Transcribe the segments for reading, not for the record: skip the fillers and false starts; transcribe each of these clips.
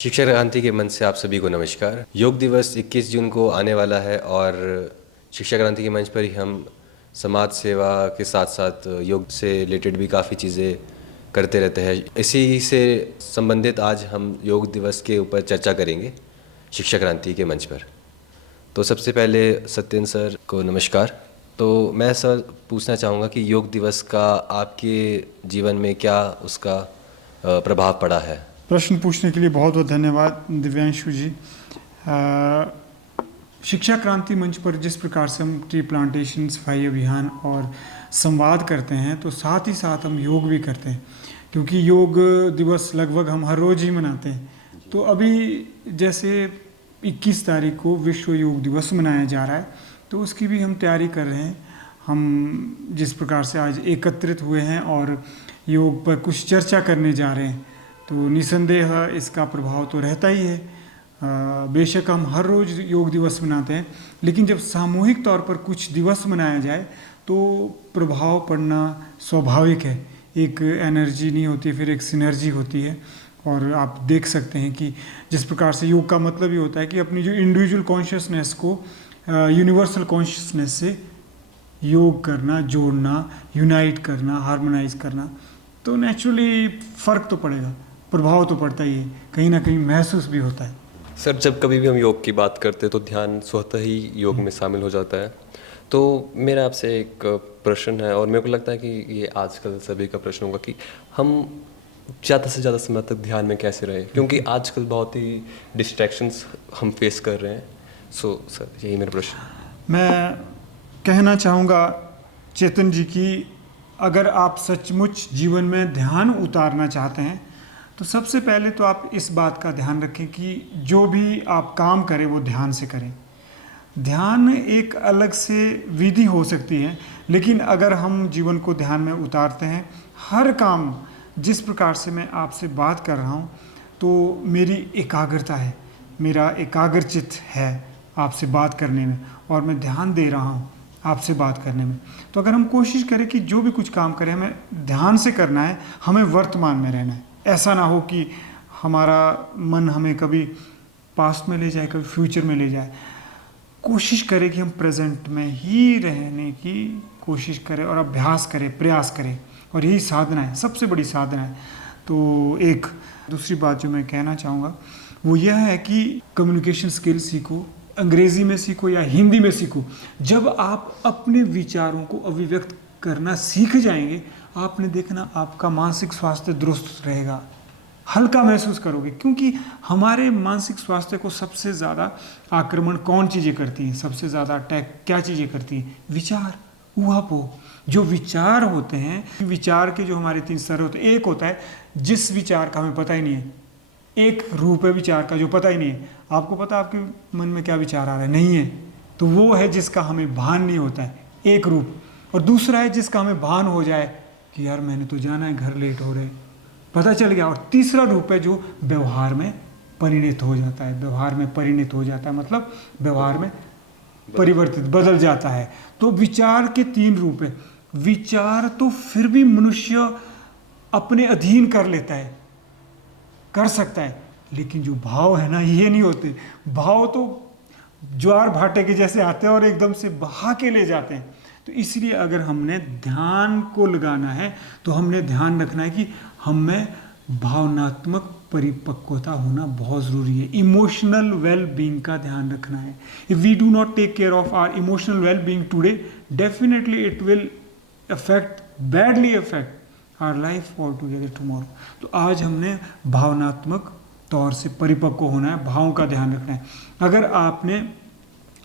शिक्षा क्रांति के मंच से आप सभी को नमस्कार। योग दिवस 21 जून को आने वाला है और शिक्षा क्रांति के मंच पर ही हम समाज सेवा के साथ साथ योग से रिलेटेड भी काफ़ी चीज़ें करते रहते हैं। इसी से संबंधित आज हम योग दिवस के ऊपर चर्चा करेंगे शिक्षा क्रांति के मंच पर। तो सबसे पहले सत्येंद्र सर को नमस्कार। तो मैं सर पूछना चाहूँगा कि योग दिवस का आपके जीवन में क्या उसका प्रभाव पड़ा है। प्रश्न पूछने के लिए बहुत बहुत धन्यवाद दिव्यांशु जी। शिक्षा क्रांति मंच पर जिस प्रकार से हम ट्री प्लांटेशन, सफाई अभियान और संवाद करते हैं, तो साथ ही साथ हम योग भी करते हैं, क्योंकि योग दिवस लगभग हम हर रोज़ ही मनाते हैं। तो अभी जैसे 21 तारीख को विश्व योग दिवस मनाया जा रहा है, तो उसकी भी हम तैयारी कर रहे हैं। हम जिस प्रकार से आज एकत्रित हुए हैं और योग पर कुछ चर्चा करने जा रहे हैं, तो निसंदेह इसका प्रभाव तो रहता ही है। बेशक हम हर रोज़ योग दिवस मनाते हैं, लेकिन जब सामूहिक तौर पर कुछ दिवस मनाया जाए तो प्रभाव पड़ना स्वाभाविक है। एक एनर्जी नहीं होती, फिर एक सिनर्जी होती है। और आप देख सकते हैं कि जिस प्रकार से योग का मतलब ही होता है कि अपनी जो इंडिविजुअल कॉन्शियसनेस को यूनिवर्सल कॉन्शियसनेस से योग करना, जोड़ना, यूनाइट करना, हार्मोनाइज करना, तो नेचुरली फ़र्क तो पड़ेगा, प्रभाव तो पड़ता ही है, कहीं ना कहीं महसूस भी होता है। सर, जब कभी भी हम योग की बात करते हैं तो ध्यान स्वतः ही योग में शामिल हो जाता है। तो मेरा आपसे एक प्रश्न है, और मेरे को लगता है कि ये आजकल सभी का प्रश्न होगा कि हम ज़्यादा से ज़्यादा समय तक ध्यान में कैसे रहे, क्योंकि आजकल बहुत ही डिस्ट्रैक्शंस हम फेस कर रहे हैं। सर, यही मेरा प्रश्न। मैं कहना चाहूँगा चेतन जी कि अगर आप सचमुच जीवन में ध्यान उतारना चाहते हैं, तो सबसे पहले तो आप इस बात का ध्यान रखें कि जो भी आप काम करें वो ध्यान से करें। ध्यान एक अलग से विधि हो सकती है, लेकिन अगर हम जीवन को ध्यान में उतारते हैं, हर काम, जिस प्रकार से मैं आपसे बात कर रहा हूँ, तो मेरी एकाग्रता है, मेरा एकाग्रचित्त है आपसे बात करने में, और मैं ध्यान दे रहा हूँ आपसे बात करने में। तो अगर हम कोशिश करें कि जो भी कुछ काम करें हमें ध्यान से करना है, हमें वर्तमान में रहना है। ऐसा ना हो कि हमारा मन हमें कभी पास्ट में ले जाए, कभी फ्यूचर में ले जाए। कोशिश करें कि हम प्रेजेंट में ही रहने की कोशिश करें और अभ्यास करें, प्रयास करें, और यही साधना है, सबसे बड़ी साधना है। तो एक दूसरी बात जो मैं कहना चाहूँगा वो यह है कि कम्युनिकेशन स्किल सीखो, अंग्रेज़ी में सीखो या हिंदी में सीखो। जब आप अपने विचारों को अभिव्यक्त करना सीख जाएंगे, आपने देखना आपका मानसिक स्वास्थ्य दुरुस्त रहेगा, हल्का महसूस करोगे। क्योंकि हमारे मानसिक स्वास्थ्य को सबसे ज़्यादा आक्रमण कौन चीज़ें करती हैं, सबसे ज़्यादा अटैक क्या चीज़ें करती हैं? विचार, ऊहापोह। जो विचार होते हैं, विचार के जो हमारे 3 स्तर होते हैं। एक होता है जिस विचार का हमें पता ही नहीं है, एक रूप है विचार का जो पता ही नहीं है। आपको पता आपके मन में क्या विचार आ रहा है? नहीं है। तो वो है जिसका हमें भान नहीं होता है, एक रूप। और दूसरा है जिसका हमें भान हो जाए कि यार मैंने तो जाना है, घर लेट हो रहे, पता चल गया। और तीसरा रूप है जो व्यवहार में परिणत हो जाता है। व्यवहार में परिणत हो जाता है मतलब व्यवहार में परिवर्तित, बदल जाता है। तो विचार के 3 रूप है। विचार तो फिर भी मनुष्य अपने अधीन कर लेता है, कर सकता है, लेकिन जो भाव है ना, ये नहीं होते। भाव तो ज्वार भाटे के जैसे आते हैं और एकदम से बहा के ले जाते हैं। तो इसलिए अगर हमने ध्यान को लगाना है तो हमने ध्यान रखना है कि हम में भावनात्मक परिपक्वता होना बहुत ज़रूरी है। इमोशनल वेल बीइंग का ध्यान रखना है। If we do not take care of our emotional well being today, definitely it will badly affect our life all together tomorrow. तो आज हमने भावनात्मक तौर से परिपक्व होना है, भावों का ध्यान रखना है। अगर आपने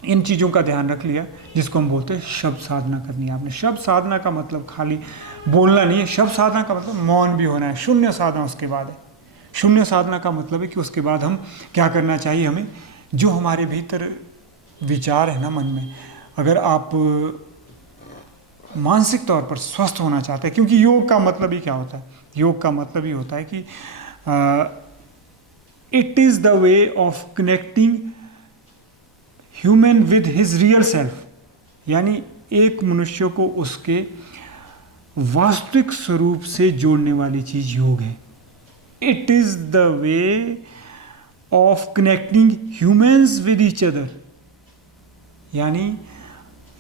इन चीज़ों का ध्यान रख लिया, जिसको हम बोलते हैं शब्द साधना करनी है आपने। शब्द साधना का मतलब खाली बोलना नहीं है, शब्द साधना का मतलब मौन भी होना है। शून्य साधना उसके बाद है। शून्य साधना का मतलब है कि उसके बाद हम क्या करना चाहिए, हमें जो हमारे भीतर विचार है ना मन में, अगर आप मानसिक तौर पर स्वस्थ होना चाहते हैं, क्योंकि योग का मतलब ही क्या होता है? योग का मतलब ही होता है कि it is the way of connecting human with his real self. यानी एक मनुष्य को उसके वास्तविक स्वरूप से जोड़ने वाली चीज योग है। It is the way of connecting humans with each other. यानी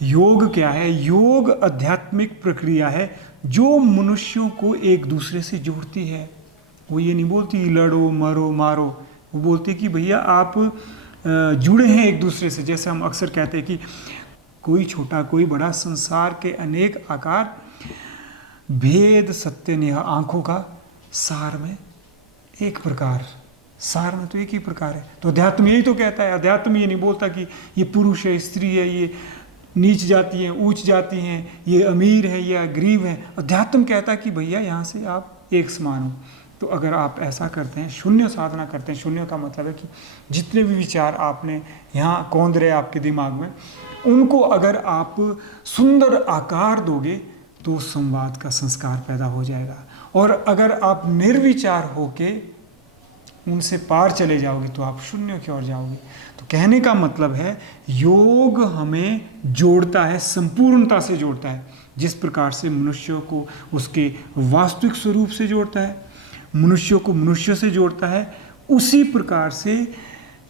योग क्या है? योग आध्यात्मिक प्रक्रिया है जो मनुष्यों को एक दूसरे से जोड़ती है। वो ये नहीं बोलती लड़ो मरो मारो, वो बोलती कि भैया आप जुड़े हैं एक दूसरे से। जैसे हम अक्सर कहते हैं कि कोई छोटा कोई बड़ा, संसार के अनेक आकार, भेद सत्य नेहा, आंखों का सार में एक प्रकार, सार में तो एक ही प्रकार है। तो अध्यात्म यही तो कहता है। अध्यात्म ये नहीं बोलता कि ये पुरुष है, स्त्री है, ये नीच जाती हैं, ऊंच जाती हैं, ये अमीर है या गरीब है। अध्यात्म कहता है कि भैया यहाँ से आप एक समान हो। तो अगर आप ऐसा करते हैं, शून्य साधना करते हैं, शून्य का मतलब है कि जितने भी विचार आपने यहाँ कौंध रहे आपके दिमाग में, उनको अगर आप सुंदर आकार दोगे तो संवाद का संस्कार पैदा हो जाएगा। और अगर आप निर्विचार होके उनसे पार चले जाओगे तो आप शून्य की ओर जाओगे। तो कहने का मतलब है योग हमें जोड़ता है, संपूर्णता से जोड़ता है। जिस प्रकार से मनुष्य को उसके वास्तविक स्वरूप से जोड़ता है, मनुष्य को मनुष्य से जोड़ता है, उसी प्रकार से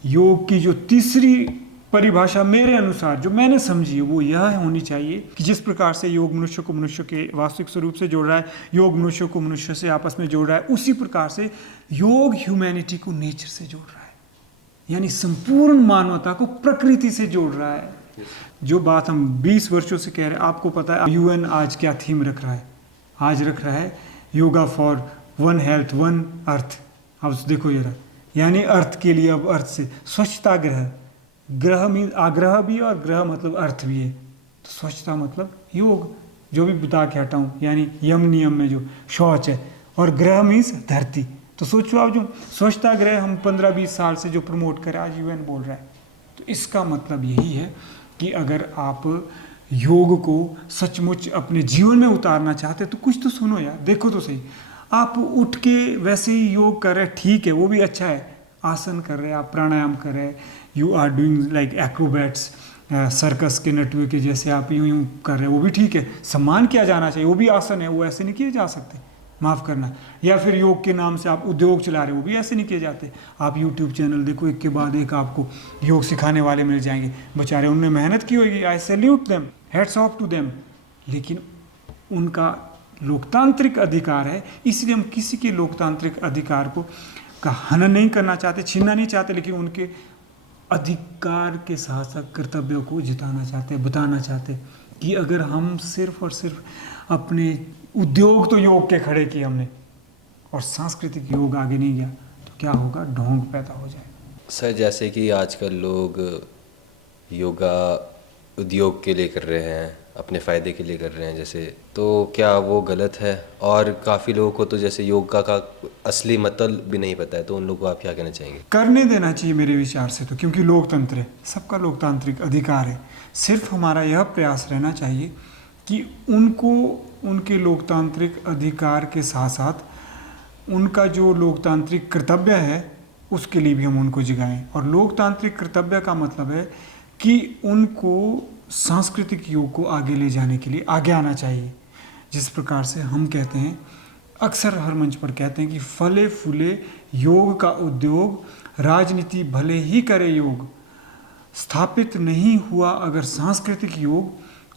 योग की जो तीसरी परिभाषा मेरे अनुसार जो मैंने समझी है वो यह होनी चाहिए कि जिस प्रकार से योग मनुष्य को मनुष्य के वास्तविक स्वरूप से जोड़ रहा है, योग मनुष्य को मनुष्य से आपस में जोड़ रहा है, उसी प्रकार से योग ह्यूमैनिटी को नेचर से जोड़ रहा है। यानी संपूर्ण मानवता को प्रकृति से जोड़ रहा है। जो बात हम 20 वर्षों से कह रहे हैं, आपको पता है यूएन आज क्या थीम रख रहा है? आज रख रहा है yoga for one health one earth. अब देखो जरा, यानी अर्थ के लिए अब अर्थ से स्वच्छता ग्रह, ग्रह मीन आग्रह भी और ग्रह मतलब अर्थ भी है। तो स्वच्छता मतलब योग, जो भी बता के हटाऊं, यानी यम नियम में जो शौच है, और ग्रह मीन्स धरती। तो सोचो आप, जो स्वच्छता ग्रह हम 15-20 साल से जो प्रमोट कर आज यूएन बोल रहा है। तो इसका मतलब यही है कि अगर आप योग को सचमुच अपने जीवन में उतारना चाहते तो कुछ तो सुनो यार, देखो तो सही। आप उठ के वैसे ही योग कर रहे, ठीक है, वो भी अच्छा है, आसन कर रहे, आप प्राणायाम कर रहे, you are doing like acrobats, circus के नटुए के जैसे आप यूं यूं कर रहे, वो भी ठीक है, सम्मान किया जाना चाहिए, वो भी आसन है, वो ऐसे नहीं किए जा सकते, माफ़ करना। या फिर योग के नाम से आप उद्योग चला रहे, वो भी ऐसे नहीं किए जाते। आप यूट्यूब चैनल देखो, एक के बाद एक आपको योग सिखाने वाले मिल जाएंगे, बेचारे उनने मेहनत की होगी, I salute them, heads off to them. लेकिन उनका लोकतांत्रिक अधिकार है, इसलिए हम किसी के लोकतांत्रिक अधिकार को का हनन नहीं करना चाहते, छीनना नहीं चाहते, लेकिन उनके अधिकार के साथ साथ कर्तव्यों को जिताना चाहते, बताना चाहते कि अगर हम सिर्फ और सिर्फ अपने उद्योग तो योग के खड़े किए हमने और सांस्कृतिक योग आगे नहीं गया तो क्या होगा? ढोंग पैदा हो जाएगा। सर, जैसे कि आजकल लोग योगा उद्योग के लिए कर रहे हैं, अपने फ़ायदे के लिए कर रहे हैं जैसे, तो क्या वो गलत है? और काफ़ी लोगों को तो जैसे योगा का असली मतलब भी नहीं पता है, तो उन लोगों को आप क्या कहना चाहेंगे? करने देना चाहिए मेरे विचार से तो, क्योंकि लोकतंत्र है, सबका लोकतांत्रिक अधिकार है। सिर्फ हमारा यह प्रयास रहना चाहिए कि उनको उनके लोकतांत्रिक अधिकार के साथ साथ उनका जो लोकतांत्रिक कर्तव्य है उसके लिए भी हम उनको जगाएं। और लोकतांत्रिक कर्तव्य का मतलब है कि उनको सांस्कृतिक योग को आगे ले जाने के लिए आगे आना चाहिए। जिस प्रकार से हम कहते हैं, अक्सर हर मंच पर कहते हैं कि फले फूले योग का उद्योग, राजनीति भले ही करे योग, स्थापित नहीं हुआ अगर सांस्कृतिक योग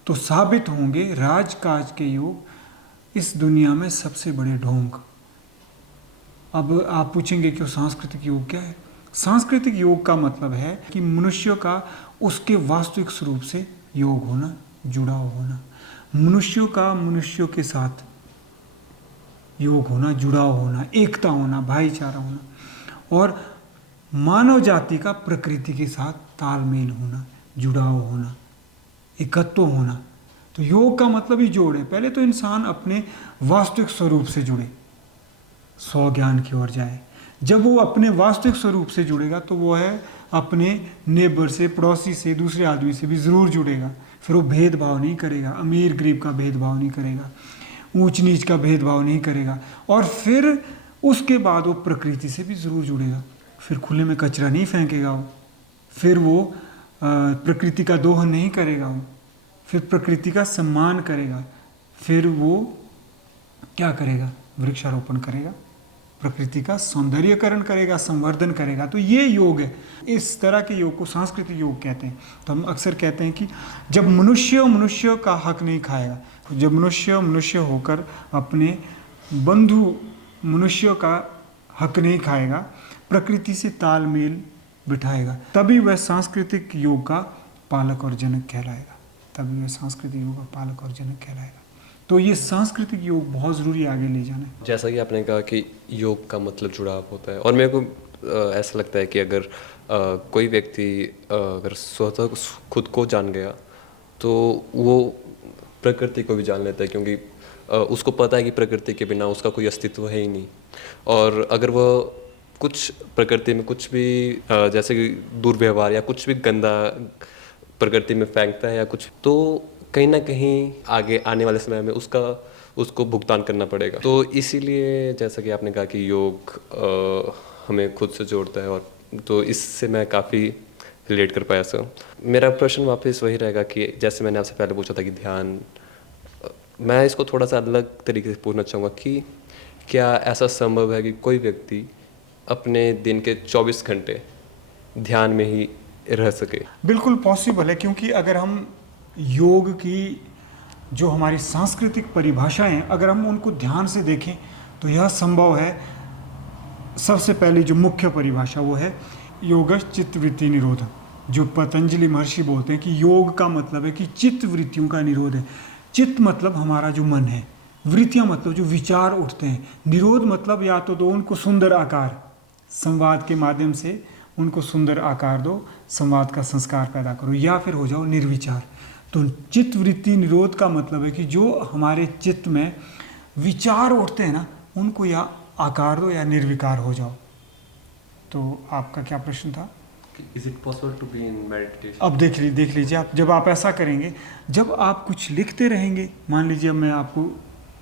तो साबित होंगे राजकाज के योग इस दुनिया में सबसे बड़े ढोंग। अब आप पूछेंगे कि सांस्कृतिक योग क्या है? सांस्कृतिक योग का मतलब है कि मनुष्य का उसके वास्तविक स्वरूप से योग होना, जुड़ाव होना, मनुष्यों का मनुष्यों के साथ योग होना, जुड़ाव होना, एकता होना, भाईचारा होना, और मानव जाति का प्रकृति के साथ तालमेल होना, जुड़ाव होना, एकत्व होना। तो योग का मतलब ही जोड़ है। पहले तो इंसान अपने वास्तविक स्वरूप से जुड़े, स्व ज्ञान की ओर जाए। जब वो अपने वास्तविक स्वरूप से जुड़ेगा तो वो है अपने नेबर से, पड़ोसी से, दूसरे आदमी से भी ज़रूर जुड़ेगा। फिर वो भेदभाव नहीं करेगा, अमीर गरीब का भेदभाव नहीं करेगा, ऊंच नीच का भेदभाव नहीं करेगा। और फिर उसके बाद वो प्रकृति से भी ज़रूर जुड़ेगा। फिर खुले में कचरा नहीं फेंकेगा वो, फिर वो प्रकृति का दोहन नहीं करेगा वो, फिर प्रकृति का सम्मान करेगा, फिर वो क्या करेगा? वृक्षारोपण करेगा, प्रकृति का सौंदर्यकरण करेगा, संवर्धन करेगा। तो ये योग है। इस तरह के योग को सांस्कृतिक योग कहते हैं। तो हम अक्सर कहते हैं कि जब मनुष्य का हक नहीं खाएगा, जब मनुष्य होकर अपने बंधु मनुष्य का हक नहीं खाएगा, प्रकृति से तालमेल बिठाएगा, तभी वह सांस्कृतिक योग का पालक और जनक कहलाएगा। तभी वह सांस्कृतिक योग का पालक और जनक कहलाएगा। तो ये सांस्कृतिक योग बहुत ज़रूरी आगे ले जाना है। जैसा कि आपने कहा कि योग का मतलब जुड़ाव होता है, और मेरे को ऐसा लगता है कि अगर कोई व्यक्ति अगर स्वतः खुद को जान गया तो वो प्रकृति को भी जान लेता है, क्योंकि उसको पता है कि प्रकृति के बिना उसका कोई अस्तित्व है ही नहीं। और अगर वह कुछ प्रकृति में कुछ भी जैसे कि दुर्व्यवहार या कुछ भी गंदा प्रकृति में फेंकता है या कुछ, तो कहीं ना कहीं आगे आने वाले समय में उसको भुगतान करना पड़ेगा। तो इसीलिए जैसा कि आपने कहा कि योग हमें खुद से जोड़ता है, और तो इससे मैं काफ़ी रिलेट कर पाया सर। मेरा प्रश्न वापस वही रहेगा कि जैसे मैंने आपसे पहले पूछा था कि ध्यान, मैं इसको थोड़ा सा अलग तरीके से पूछना चाहूँगा कि क्या ऐसा संभव है कि कोई व्यक्ति अपने दिन के 24 घंटे ध्यान में ही रह सके? बिल्कुल पॉसिबल है, क्योंकि अगर हम योग की जो हमारी सांस्कृतिक परिभाषाएं हैं, अगर हम उनको ध्यान से देखें तो यह संभव है। सबसे पहली जो मुख्य परिभाषा वो है योगश चित्तवृत्ति निरोधम, जो पतंजलि महर्षि बोलते हैं कि योग का मतलब है कि चित्त वृत्तियों का निरोध है। चित्त मतलब हमारा जो मन है, वृत्तियाँ मतलब जो विचार उठते हैं, निरोध मतलब या तो दो उनको सुंदर आकार, संवाद के माध्यम से उनको सुंदर आकार दो, संवाद का संस्कार पैदा करो, या फिर हो जाओ निर्विचार। तो चित्त वृत्ति निरोध का मतलब है कि जो हमारे चित्त में विचार उठते हैं ना, उनको या आकार दो या निर्विकार हो जाओ। तो आपका क्या प्रश्न था? Is it possible to be in meditation? अब देख लीजिए आप, जब आप ऐसा करेंगे, जब आप कुछ लिखते रहेंगे, मान लीजिए मैं आपको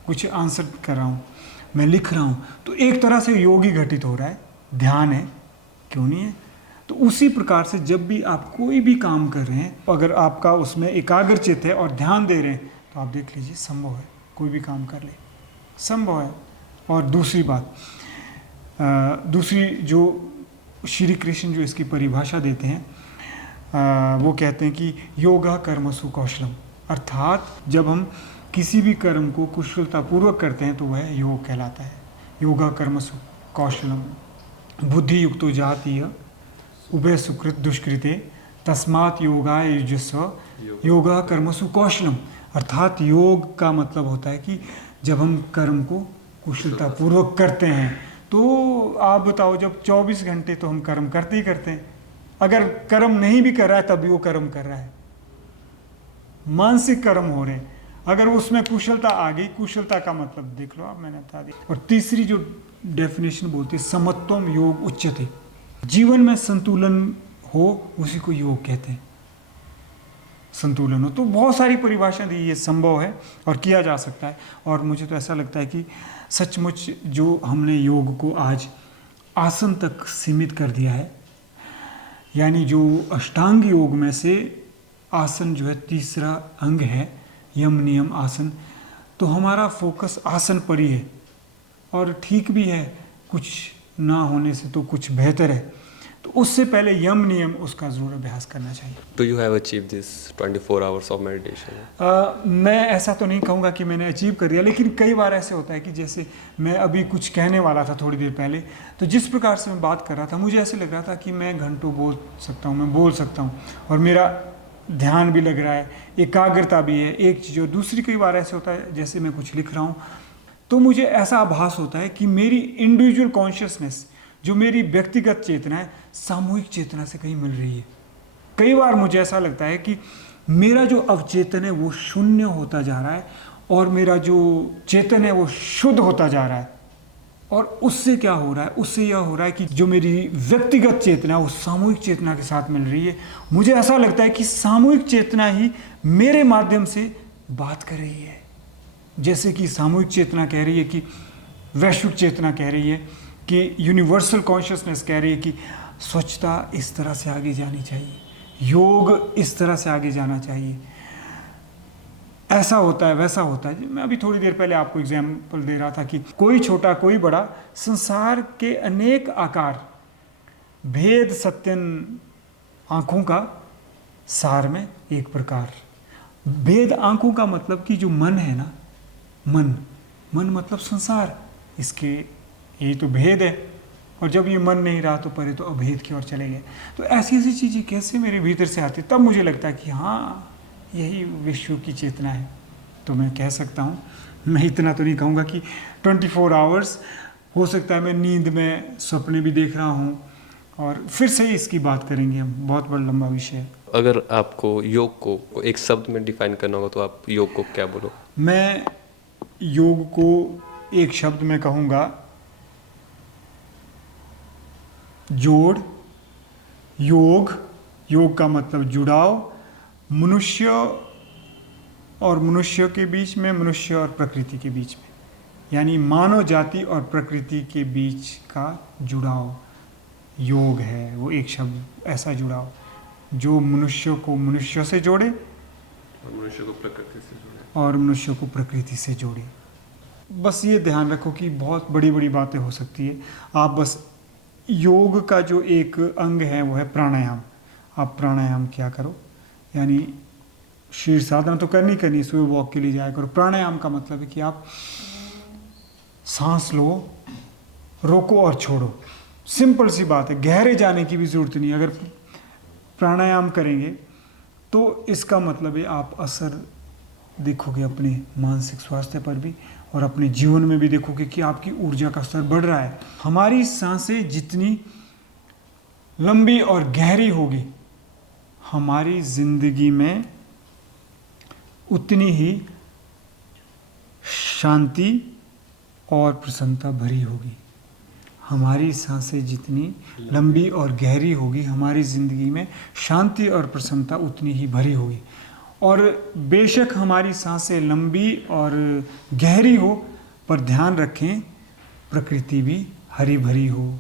कुछ आंसर कर रहा हूँ, मैं लिख रहा हूँ, तो एक तरह से योग ही घटित हो रहा है, ध्यान है, क्यों नहीं है? तो उसी प्रकार से जब भी आप कोई भी काम कर रहे हैं, अगर आपका उसमें एकाग्रचित है और ध्यान दे रहे हैं, तो आप देख लीजिए संभव है, कोई भी काम कर ले, संभव है। और दूसरी बात, दूसरी जो श्री कृष्ण जो इसकी परिभाषा देते हैं, वो कहते हैं कि योगा कर्मसु कौशलम, अर्थात जब हम किसी भी कर्म को कुशलतापूर्वक करते हैं तो वह योग कहलाता है। योगा कर्मसु कौशलम बुद्धि युक्तो जातीय उभय सुकृत दुष्कृते तस्मात् योगाय युज्यस्व योगा कर्मसु कौशलम, अर्थात योग का मतलब होता है कि जब हम कर्म को कुशलतापूर्वक करते हैं, तो आप बताओ, जब 24 घंटे तो हम कर्म करते ही करते हैं, अगर कर्म नहीं भी कर रहा है तब भी वो कर्म कर रहा है, मानसिक कर्म हो रहे हैं, अगर उसमें कुशलता आ गई, कुशलता का मतलब देख लो आप, मैंने बता दिया। और तीसरी जो डेफिनेशन बोलती है समत्वम योग उच्यते, जीवन में संतुलन हो उसी को योग कहते हैं, संतुलन हो। तो बहुत सारी परिभाषा दी, ये संभव है और किया जा सकता है। और मुझे तो ऐसा लगता है कि सचमुच जो हमने योग को आज आसन तक सीमित कर दिया है, यानी जो अष्टांग योग में से आसन जो है तीसरा अंग है, यम नियम आसन, तो हमारा फोकस आसन पर ही है, और ठीक भी है, कुछ ना होने से तो कुछ बेहतर है। तो उससे पहले यम नियम उसका ज़रूर अभ्यास करना चाहिए। Do you have achieved this 24 hours of meditation? मैं ऐसा तो नहीं कहूँगा कि मैंने अचीव कर दिया, लेकिन कई बार ऐसे होता है कि जैसे मैं अभी कुछ कहने वाला था थोड़ी देर पहले, तो जिस प्रकार से मैं बात कर रहा था, मुझे ऐसे लग रहा था कि मैं घंटों बोल सकता हूँ, मैं बोल सकता हूँ, और मेरा ध्यान भी लग रहा है, एकाग्रता भी है, एक चीज़। और दूसरी कई बार ऐसे होता है जैसे मैं कुछ लिख रहा हूँ, तो मुझे ऐसा आभास होता है कि मेरी इंडिविजुअल कॉन्शियसनेस, जो मेरी व्यक्तिगत चेतना है, सामूहिक चेतना से कहीं मिल रही है। कई बार मुझे ऐसा लगता है कि मेरा जो अवचेतन है वो शून्य होता जा रहा है, और मेरा जो चेतन है वो शुद्ध होता जा रहा है। और उससे क्या हो रहा है? उससे यह हो रहा है कि जो मेरी व्यक्तिगत चेतना है वो सामूहिक चेतना के साथ मिल रही है। मुझे ऐसा लगता है कि सामूहिक चेतना ही मेरे माध्यम से बात कर रही है। जैसे कि सामूहिक चेतना कह रही है कि, वैश्विक चेतना कह रही है कि, यूनिवर्सल कॉन्शियसनेस कह रही है कि स्वच्छता इस तरह से आगे जानी चाहिए, योग इस तरह से आगे जाना चाहिए, ऐसा होता है वैसा होता है। मैं अभी थोड़ी देर पहले आपको एग्जाम्पल दे रहा था कि कोई छोटा कोई बड़ा, संसार के अनेक आकार, भेद सत्यन आँखों का सार में एक प्रकार। भेद आँखों का मतलब कि जो मन है ना, मन मतलब संसार, इसके यही तो भेद है। और जब ये मन नहीं रहा तो परे तो अभेद की ओर चले गए। तो ऐसी ऐसी चीज़ें कैसे मेरे भीतर से आती, तब मुझे लगता है कि हाँ यही विश्व की चेतना है। तो मैं कह सकता हूँ, मैं इतना तो नहीं कहूँगा कि 24 आवर्स, हो सकता है मैं नींद में सपने भी देख रहा हूँ। और फिर से इसकी बात करेंगे हम, बहुत बड़ा लंबा विषय है। अगर आपको योग को एक शब्द में डिफाइन करना होगा तो आप योग को क्या बोलो? मैं योग को एक शब्द में कहूँगा, जोड़। योग का मतलब जुड़ाव, मनुष्य और मनुष्य के बीच में, मनुष्य और प्रकृति के बीच में, यानी मानव जाति और प्रकृति के बीच का जुड़ाव योग है। वो एक शब्द, ऐसा जुड़ाव जो मनुष्य को मनुष्य से जोड़े और मनुष्य को प्रकृति से जोड़े। और मनुष्य को प्रकृति से जोड़े। बस ये ध्यान रखो कि बहुत बड़ी बड़ी बातें हो सकती है। आप बस योग का जो एक अंग है वो है प्राणायाम। आप प्राणायाम क्या करो, यानी शीर्ष साधना तो करनी, सुबह वॉक के लिए जाया करो। प्राणायाम का मतलब है कि आप सांस लो, रोको और छोड़ो। सिंपल सी बात है, गहरे जाने की भी ज़रूरत नहीं। अगर प्राणायाम करेंगे तो इसका मतलब है आप असर देखोगे अपने मानसिक स्वास्थ्य पर भी, और अपने जीवन में भी देखोगे कि आपकी ऊर्जा का स्तर बढ़ रहा है। हमारी सांसें जितनी लंबी और गहरी होगी, हमारी जिंदगी में उतनी ही शांति और प्रसन्नता भरी होगी। हमारी सांसें जितनी लंबी और गहरी होगी, हमारी ज़िंदगी में शांति और प्रसन्नता उतनी ही भरी होगी। और बेशक हमारी सांसें लंबी और गहरी हो, पर ध्यान रखें प्रकृति भी हरी भरी हो,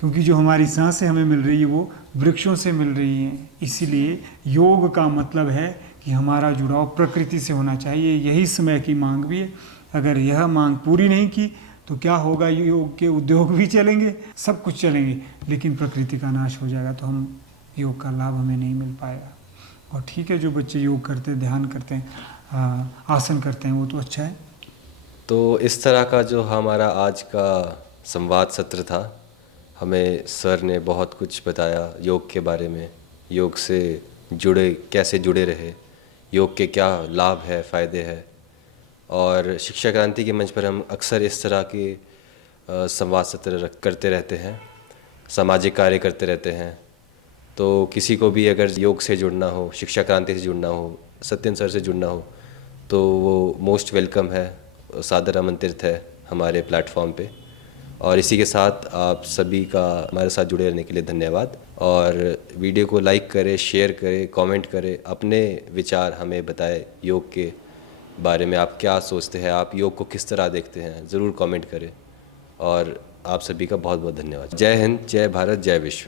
क्योंकि जो हमारी सांसें हमें मिल रही है वो वृक्षों से मिल रही हैं। इसीलिए योग का मतलब है कि हमारा जुड़ाव प्रकृति से होना चाहिए। यही समय की मांग भी है। अगर यह मांग पूरी नहीं की तो क्या होगा, योग के उद्योग भी चलेंगे, सब कुछ चलेंगे, लेकिन प्रकृति का नाश हो जाएगा, तो हम योग का लाभ हमें नहीं मिल पाएगा। और ठीक है, जो बच्चे योग करते हैं, ध्यान करते हैं, आसन करते हैं, वो तो अच्छा है। तो इस तरह का जो हमारा आज का संवाद सत्र था, हमें सर ने बहुत कुछ बताया योग के बारे में, योग से कैसे जुड़े रहे, योग के क्या लाभ है, फ़ायदे हैं। और शिक्षा क्रांति के मंच पर हम अक्सर इस तरह के संवाद सत्र करते रहते हैं, सामाजिक कार्य करते रहते हैं। तो किसी को भी अगर योग से जुड़ना हो, शिक्षा क्रांति से जुड़ना हो, सत्यन सर से जुड़ना हो, तो वो मोस्ट वेलकम है, सादर आमंत्रित है हमारे प्लेटफॉर्म पे। और इसी के साथ आप सभी का हमारे साथ जुड़े रहने के लिए धन्यवाद। और वीडियो को लाइक करें, शेयर करें, कमेंट करें, अपने विचार हमें बताएं योग के बारे में। आप क्या सोचते हैं, आप योग को किस तरह देखते हैं, ज़रूर कमेंट करें। और आप सभी का बहुत बहुत धन्यवाद। जय हिंद, जय भारत, जय विश्व।